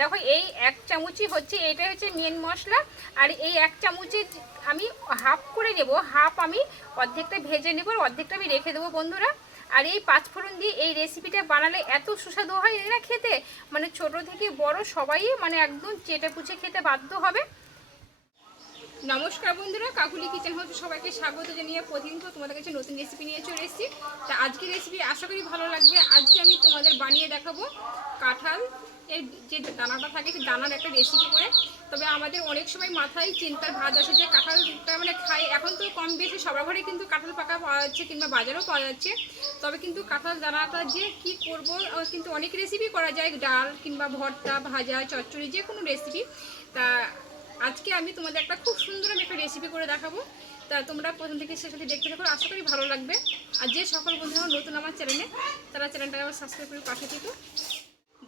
দেখো, এই এক চামচই হচ্ছে, এইটাই হচ্ছে মেন মশলা, আর এই এক চামচে আমি হাফ করে নেব হাফ আমি অর্ধেকটা ভেজে নেব অর্ধেকটা আমি রেখে দেবো বন্ধুরা। আর এই পাঁচফোড়ন দিয়ে এই রেসিপিটা বানালে এত সুস্বাদু হয় না খেতে। মানে ছোট থেকে বড় সবাই মানে একদম চেটে পুচে খেতে বাধ্য হবে। নমস্কার বন্ধুরা, কাকুলি কিচেন হতে সবাইকে স্বাগত জানিয়ে প্রতিদিন তো তোমাদের কাছে নতুন রেসিপি নিয়ে চলে এসেছি। তা আজকের রেসিপি আশা করি ভালো লাগবে। আজকে আমি তোমাদের বানিয়ে দেখাবো কাঁঠাল এর যে দানাটা থাকে সেই দানার একটা রেসিপি করে। তবে আমাদের অনেক সময় মাথায় চিন্তার ভাজ আসে যে কাঁঠালটা মানে খাই, এখন তো কম বেশি সবার ঘরে কিন্তু কাঁঠাল পাকা পাওয়া যাচ্ছে কিংবা বাজারেও পাওয়া যাচ্ছে। তবে কিন্তু কাঁঠাল দানাটা যে কি করব কিন্তু অনেক রেসিপি করা যায়। ডাল কিংবা ভর্তা, ভাজা, চচ্চড়ি, যে কোনো রেসিপি তা আজকে আমি তোমাদের একটা খুব সুন্দর আমি একটা রেসিপি করে দেখাবো। তা তোমরা প্রথম থেকে শেষ অবধি দেখতে থাকো, আশা করি ভালো লাগবে। আর যে সকল বন্ধুরা নতুন আমার চ্যানেলে তারা চ্যানেলটাকে আবার সাবস্ক্রাইব করে পাশে থেকো।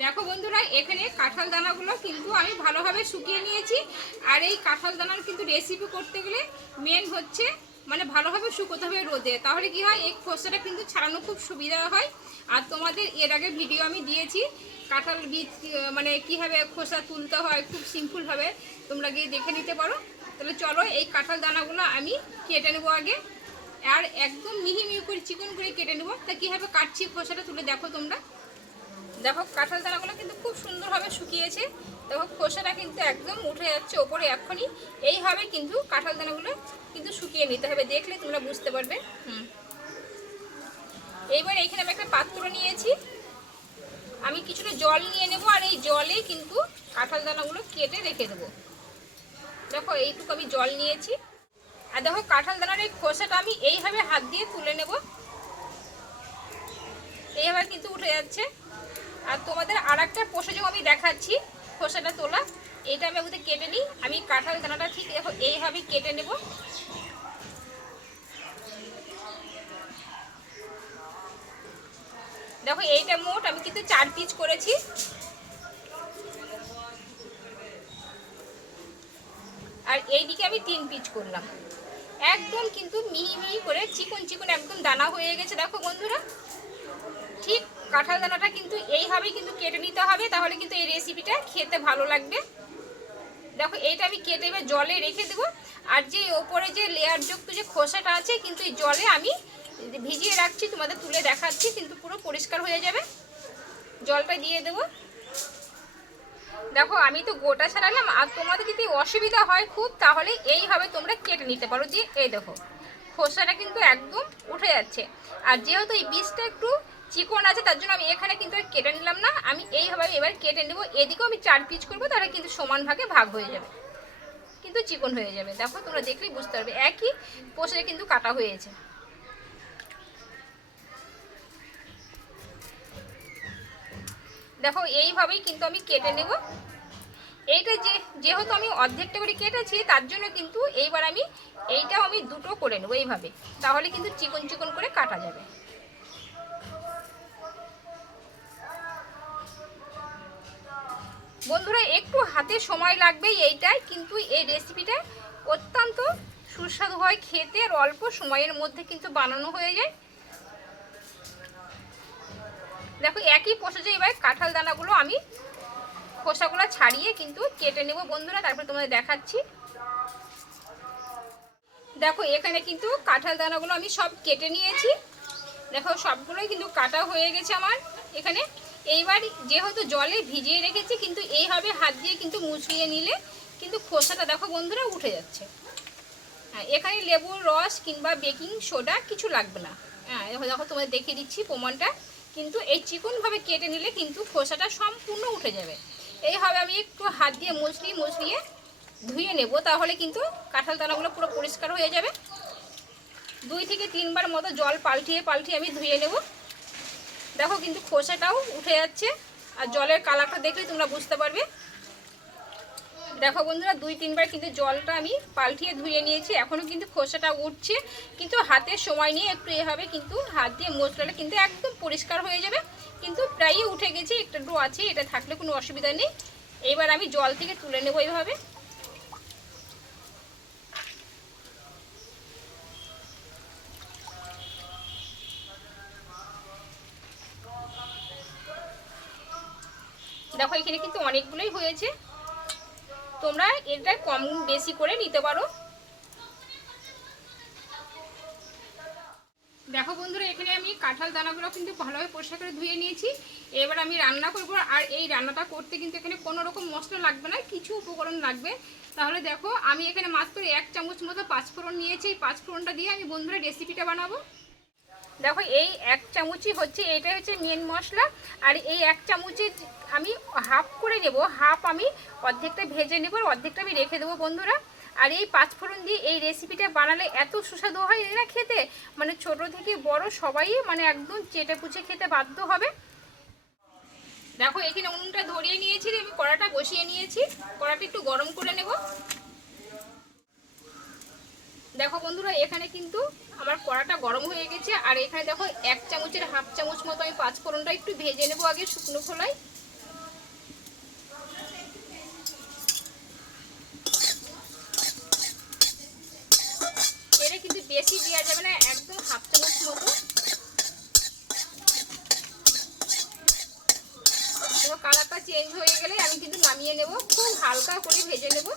দেখো বন্ধুরা, এখানে কাঁঠাল দানাগুলো কিন্তু আমি ভালোভাবে শুকিয়ে নিয়েছি। আর এই কাঁঠাল দানার কিন্তু রেসিপি করতে গেলে মেন হচ্ছে মানে ভালোভাবে শুকোতে হবে রোদে। তাহলে কি হয়, এই খোসাটা কিন্তু ছাড়ানো খুব সুবিধা হয়। আর তোমাদের এর আগে ভিডিও আমি দিয়েছি, কাঁঠাল বীজ মানে কীভাবে খোসা তুলতে হয়, খুব সিম্পলভাবে তোমরা গিয়ে দেখে নিতে পারো। তাহলে চলো এই কাঁঠাল দানাগুলো আমি কেটে নেব আগে। আর একদম মিহি মিহি করে চিকন করে কেটে নেব। তা কীভাবে কাটছি খোসাটা তুলে দেখো তোমরা। দেখো, কাঁঠাল দানাগুলো কিন্তু খুব সুন্দরভাবে শুকিয়েছে। দেখো, খোসাটা কিন্তু একদম উঠে যাচ্ছে ওপরে এক্ষুনি। এইভাবে কিন্তু কাঁঠাল দানাগুলো কিন্তু শুকিয়ে নিতে হবে। দেখলে তোমরা বুঝতে পারবে। হুম। এইবার এইখানে আমি একটা পাত্র নিয়েছি। আমি কিছুটা জল নিয়ে নেব আর এই জলে কিন্তু কাঁঠাল দানাগুলো কেটে রেখে দেবো। দেখো, এইটুকু আমি জল নিয়েছি। আর দেখো, কাঁঠাল দানার এই খোসাটা আমি এইভাবে হাত দিয়ে তুলে নেব। এইভাবে কিন্তু উঠে যাচ্ছে। আর তোমাদের আর একটা প্রসেসও আমি দেখাচ্ছি খোসাটা তোলা এটা আমি ওদের কেটে নিই। আমি কাঁঠাল দানাটা ঠিক এইভাবে কেটে নেব। দেখো, এইটা মোট আমি কিন্তু চার পিস করেছি। আর এইদিকে আমি তিন পিচ করলাম। একদম কিন্তু মিহি মিহি করে চিকন চিকন একদম দানা হয়ে গেছে। দেখো বন্ধুরা, ঠিক কাঁঠাল দানাটা কিন্তু এইভাবেই কিন্তু কেটে নিতে হবে, তাহলে কিন্তু এই রেসিপিটা খেতে ভালো লাগবে। দেখো, এইটা আমি কেটে এবার জলে রেখে দেবো। আর যে ওপরে যে লেয়ারযুক্ত যে খোসাটা আছে, কিন্তু এই জলে আমি ভিজিয়ে রাখছি, তোমাদের তুলে দেখাচ্ছি, কিন্তু পুরো পরিষ্কার হয়ে যাবে। জলটা দিয়ে দেবো। দেখো, আমি তো গোটা ছাড়ালাম, আর তোমাদের যদি অসুবিধা হয় খুব, তাহলে এইভাবে তোমরা কেটে নিতে পারো। যে, এই দেখো, খোসাটা কিন্তু একদম উঠে যাচ্ছে। আর যেহেতু এই বীজটা একটু চিকন আছে, তার জন্য আমি এখানে কিন্তু কেটে নিলাম না। আমি এইভাবে এবার কেটে নেব। এদিকেও আমি চার পিচ করব, তাহলে কিন্তু সমান ভাগে ভাগ হয়ে যাবে। কিন্তু চিকন হয়ে যাবে। দেখো, তোমরা দেখলেই বুঝতে পারবে। একই পোষে কিন্তু কাটা হয়েছে। দেখো, এইভাবেই কিন্তু আমি কেটে নেব। এইটা যে, যেহেতু আমি অর্ধেকটা করে কেটেছি, তার জন্য কিন্তু এইবার আমি এইটাও আমি দুটো করে নেব এইভাবে। তাহলে কিন্তু চিকন চিকন করে কাটা যাবে। বন্ধুরা, একটু হাতে সময় লাগবে এইটাই, কিন্তু এই রেসিপিটা অত্যন্ত সুস্বাদু হয় খেতে আর অল্প সময়ের মধ্যে কিন্তু বানানো হয়ে যায়। দেখো, একই প্রসেসে এবার কাঁঠাল দানাগুলো আমি খোসাগুলো ছাড়িয়ে কিন্তু কেটে নেব বন্ধুরা, তারপরে তোমাদের দেখাচ্ছি। দেখো, এখানে কিন্তু কাঁঠাল দানাগুলো আমি সব কেটে নিয়েছি। দেখো, সবগুলোই কিন্তু কাটা হয়ে গেছে আমার এখানে। এইবার যেহেতু জলে ভিজিয়ে রেখেছি, কিন্তু এইভাবে হাত দিয়ে কিন্তু মুচড়িয়ে নিলে কিন্তু খোসাটা দেখো বন্ধুরা উঠে যাচ্ছে। হ্যাঁ এখানে লেবুর রস কিংবা বেকিং সোডা কিছু লাগবে না। হ্যাঁ দেখো তোমাদের দেখিয়ে দিচ্ছি প্রমাণটা। কিন্তু এই চিকনভাবে কেটে নিলে কিন্তু খোসাটা সম্পূর্ণ উঠে যাবে। এইভাবে আমি একটু হাত দিয়ে মুচড়িয়ে মুচড়িয়ে ধুয়ে নেব, তাহলে কিন্তু কাঁঠাল দানাগুলো পুরো পরিষ্কার হয়ে যাবে। দুই থেকে তিনবার মতো জল পাল্টিয়ে পাল্টিয়ে আমি ধুয়ে নেব। দেখো কিন্তু খোসাটাও উঠে যাচ্ছে, আর জলের কালারটা দেখলে তোমরা বুঝতে পারবে। দেখো বন্ধুরা, দুই তিনবার কিন্তু জলটা আমি পাল্টিয়ে ধুয়ে নিয়েছি এখনও কিন্তু খোসাটা উঠছে। কিন্তু হাতের সময় নিয়ে একটু এভাবে কিন্তু হাত দিয়ে মশলাটা কিন্তু একদম পরিষ্কার হয়ে যাবে। কিন্তু প্রায়ই উঠে গেছে, একটু একটু আছে, এটা থাকলে কোনো অসুবিধা নেই। এবার আমি জল থেকে তুলে নেব এইভাবে। দেখো, এখানে কিন্তু অনেকগুলোই হয়েছে। তোমরা এটা কম বেশি করে নিতে পারো। দেখো বন্ধুরা, এখানে আমি কাঁঠাল দানাগুলো কিন্তু ভালোভাবে পরিষ্কার করে ধুয়ে নিয়েছি। এবার আমি রান্না করব, আর এই রান্নাটা করতে কিন্তু এখানে কোনো রকম মশলা লাগবে না, কিছু উপকরণ লাগবে। তাহলে দেখো, আমি এখানে মাত্র এক চামচ মতো পাঁচফোড়ন নিয়েছি। এই পাঁচফোড়নটা দিয়ে আমি বন্ধুরা রেসিপিটা বানাবো। দেখো, এই এক চামচই হচ্ছে এইটাই হচ্ছে মেন মশলা, আর এই এক চামচে আমি হাফ করে নেব হাফ আমি অর্ধেকটা ভেজে নেব অর্ধেকটা আমি রেখে দেবো বন্ধুরা। আর এই পাঁচফোড়ন দিয়ে এই রেসিপিটা বানালে এত সুস্বাদু হয় এই না খেতে? মানে ছোট থেকে বড় সবাই মানে একদম চেটে পুচে খেতে বাধ্য হবে। দেখো, এখানে উনুনটা ধরিয়ে নিয়েছি, আমি কড়াটা বসিয়ে নিয়েছি, কড়াটা একটু গরম করে নেব। দেখো বন্ধুরা, এখানে কিন্তু আমার কড়াটা গরম হয়ে গেছে, আর এখানে দেখো এক চামচের হাফ চামচ মতো আমি পাঁচ ফোড়নটা একটু ভেজে নেব আগে শুকনো খোলায়। কিন্তু বেশি দেওয়া যাবে না, একদম হাফ চামচ কালারটা চেঞ্জ হয়ে গেলে আমি কিন্তু নামিয়ে নেব, খুব হালকা করে ভেজে নেব।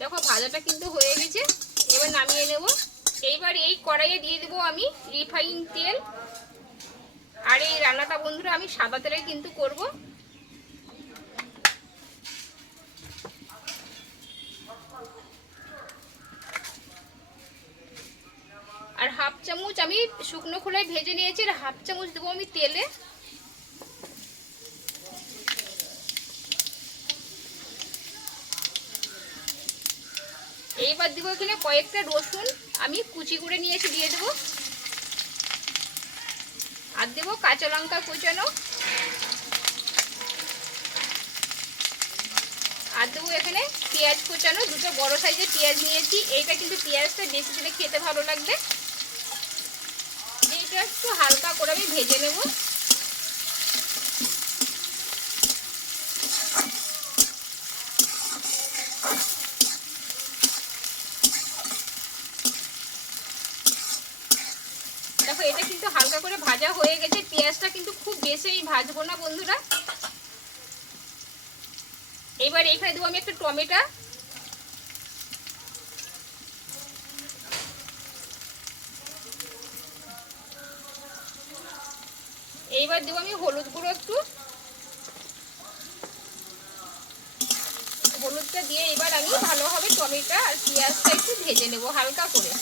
দেখো ভাজাটা কিন্তু হয়ে গেছে। এবার নামিয়ে নেব। এইবার এই কড়াইয়ে দিয়ে দেবো আমি রিফাইন তেল। আর এই রান্নাটা বন্ধুরা আমি সাদা তেলে কিন্তু করব। আর হাফ চামচ আমি শুকনো খোলায় ভেজে নিয়েছি, আর হাফ চামচ দেবো আমি তেলে। এইবার দিব এখানে কয়েকটা রসুন। আমি কুচি করে নিয়েছি, দিয়ে দেবো। আর দেবো কাঁচা লঙ্কা কুচানো। আর দেবো এখানে পেঁয়াজ কুচানো। দুটো বড় সাইজের পেঁয়াজ নিয়েছি। এইটা কিন্তু পেঁয়াজটা বেশি দিলে খেতে ভালো লাগবে। এইটা একটু হালকা করে আমি ভেজে নেব। এটা কিন্তু হালকা করে ভাজা হয়ে গেছে। পেঁয়াজটা কিন্তু খুব বেশি আমি ভাজবো না বন্ধুরা। এবার এখানে দেবো আমি একটা টমেটো। এইবার দেবো আমি হলুদ গুঁড়ো একটু। হলুদটা দিয়ে এবার আমি ভালোভাবে টমেটো আর পেঁয়াজটা একটু ভেজে নেব হালকা করে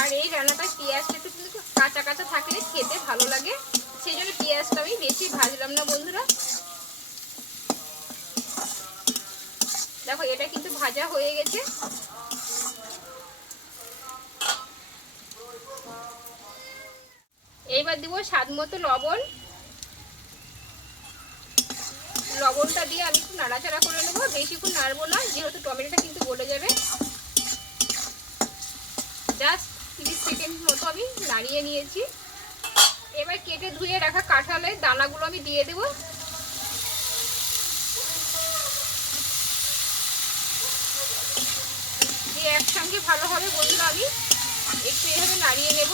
আর এই রান্নাটা পেঁয়াজটা একটু কিন্তু কাঁচা কাঁচা থাকলে খেতে ভালো লাগে সেই জন্য পেঁয়াজটা আমি বেশি না বন্ধুরা। দেখো, এটা কিন্তু ভাজা হয়ে গেছে। এইবার দিব স্বাদ মতো লবণ। লবণটা দিয়ে আমি একটু নাড়াচাড়া করে নেব। বেশিক্ষণ নাড়বো না, যেহেতু টমেটোটা কিন্তু গলে যাবে। জাস্ট তিরিশ সেকেন্ড মতো আমি নাড়িয়ে নিয়েছি। এবার কেটে ধুয়ে রাখা কাঁঠালের দানাগুলো আমি দিয়ে দেবো। দিয়ে একসঙ্গে ভালোভাবে বন্ধুরা আমি একটু এভাবে নাড়িয়ে নেব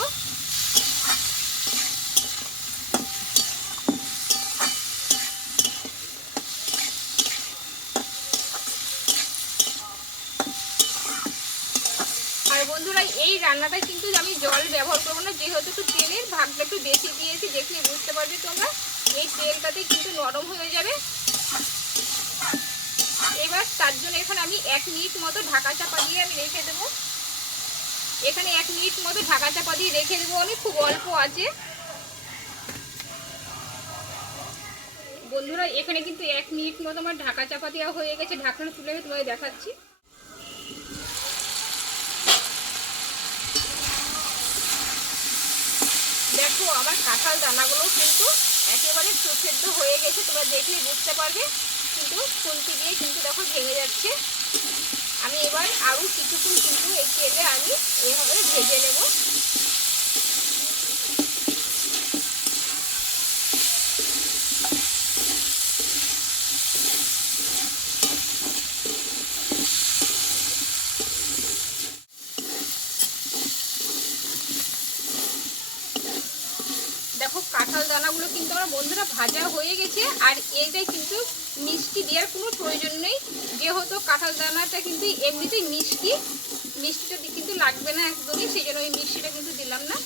আর বন্ধুরা এই রান্নাটা কিন্তু আমি জল ব্যবহার করব না, যেহেতু একটু তেলের ভাগটা একটু বেশি দিয়েছি, দেখলে বুঝতে পারবে তোমরা। এই তেলটাতে কিন্তু নরম হয়ে যাবে। এবার তার জন্য এখানে আমি এক মিনিট মতো ঢাকা চাপা দিয়ে আমি রেখে দেবো। এখানে এক মিনিট মতো ঢাকা চাপা দিয়ে রেখে দেবো আমি, খুব অল্প আছে। বন্ধুরা, এখানে কিন্তু এক মিনিট মতো আমার ঢাকা চাপা দেওয়া হয়ে গেছে। ঢাকনা তুলে তোমায় দেখাচ্ছি দেখো আমার কাঁঠাল দানাগুলো কিন্তু একেবারে সুসেদ্ধ হয়ে গেছে, তোমরা দেখলেই বুঝতে পারবে। কিন্তু খুন্তি দিয়ে কিন্তু দেখো ভেঙে যাচ্ছে। আমি এবার আরও কিছুক্ষণ কিন্তু এই তেলে আমি এভাবে ভেজে নেব। দানাগুলো কিন্তু আমার বন্ধুরা ভাজা হয়ে গেছে, আর এইটাই কিন্তু মিষ্টি দেওয়ার কোনো প্রয়োজন নেই। যেহেতু কাঁঠাল দানাটা কিন্তু এমনিতেই মিষ্টি, মিষ্টিটা কিন্তু লাগবে না একদমই, সেই জন্য ওই মিষ্টিটা কিন্তু দিলাম না।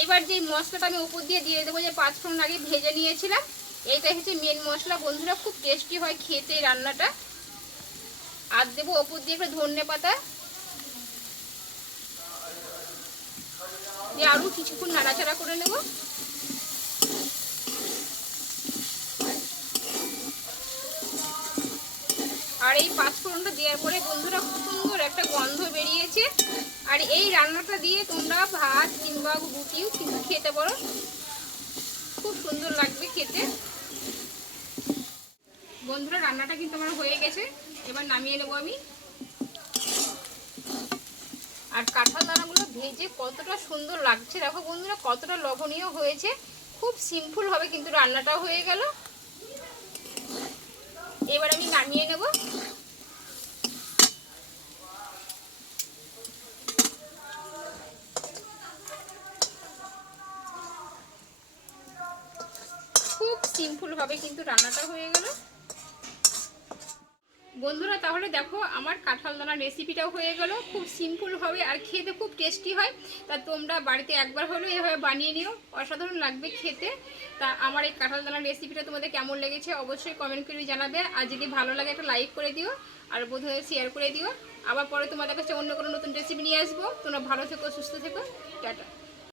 এইবার যে মশলাটা আমি উপর দিয়ে দিয়ে দেবো, যে পাঁচ ফোড়ন আগে ভেজে নিয়েছিলাম এইটাই হচ্ছে মেন মশলা। বন্ধুরা খুব টেস্টি হয় খেতে রান্নাটা। আর দেবো ওপর দিয়ে একটু ধনে পাতা দিয়ে আরও কিছুক্ষণ নাড়াচাড়া করে নেব। আর এই পাঁচফোড়নটা দেওয়ার পরে বন্ধুরা খুব সুন্দর একটা গন্ধ বেরিয়েছে। আর এই রান্নাটা দিয়ে তোমরা ভাত কিংবা রুটিও কিন্তু খেতে পারো। খুব সুন্দর লাগবে খেতে। বন্ধুরা, রান্নাটা কিন্তু আমার হয়ে গেছে। এবার নামিয়ে নেব আমি। আর কাঁঠাল দানাগুলো ভেজে কতটা সুন্দর লাগছে। দেখো বন্ধুরা, কতটা লবণীয় হয়েছে। খুব সিম্পল হবে কিন্তু রান্নাটাও হয়ে গেল। এবার আমি নামিয়ে নেব। খুব সিম্পল ভাবে কিন্তু রান্নাটা হয়ে গেল। বন্ধুরা, তাহলে দেখো আমার কাঁঠাল দানার রেসিপিটাও হয়ে গেল। খুব সিম্পল হবে আর খেতে খুব টেস্টি হয়। তা তোমরা বাড়িতে একবার হলেও এভাবে বানিয়ে নিও। অসাধারণ লাগবে খেতে। তা আমার এই কাঁঠাল দানার রেসিপিটা তোমাদের কেমন লেগেছে অবশ্যই কমেন্ট করে জানাবে। আর যদি ভালো লাগে একটা লাইক করে দিও, আর বোধহয় শেয়ার করে দিও। আবার পরে তোমাদের কাছে অন্য কোনো নতুন রেসিপি নিয়ে আসব। তোমরা ভালো থেকো, সুস্থ থেকো। টাটা।